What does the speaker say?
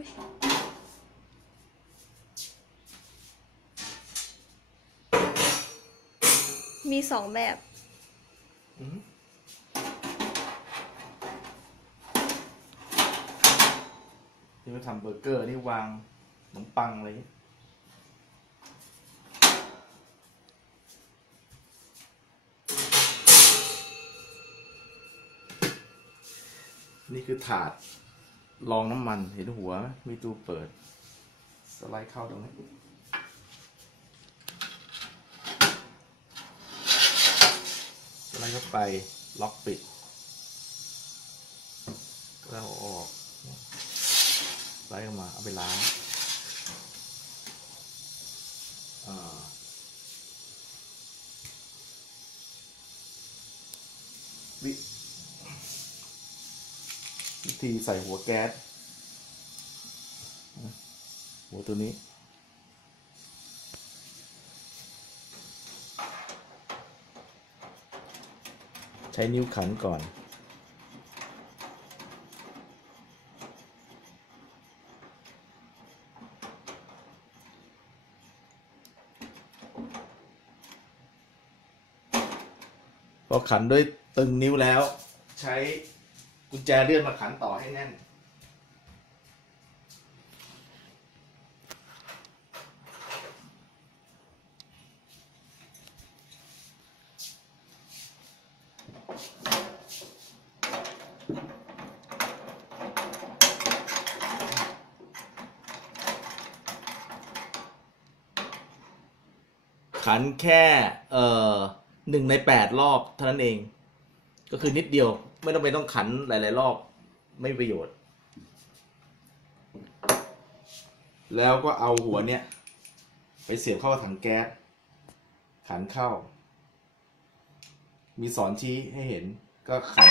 มีสองแบบที่มาทำเบอร์เกอร์นี่วางขนมปังอะไรนี่คือถาด รองน้ำมันเห็นหัวไหมมีตูเปิด สไลด์เข้าตรงนี้สไลด์เข้าไปล็อกปิด แล้วออกสไลด์ออกมาเอาไปล้างอ่าวิ วิธีใส่หัวแก๊ส หัวตัวนี้ ใช้นิ้วขันก่อนพอขันด้วยตึงนิ้วแล้ว ใช้ กุญแจเลื่อนมาขันต่อให้แน่น ขันแค่ เอ่อหนึ่งในแปดรอบเท่านั้นเอง ก็คือนิดเดียว ไม่ต้องไปต้องขันหลาย ๆ รอบ ไม่ประโยชน์ แล้วก็เอาหัวเนี้ยไปเสียบเข้าถังแก๊สขันเข้า มีสอนชี้ให้เห็นก็ขัน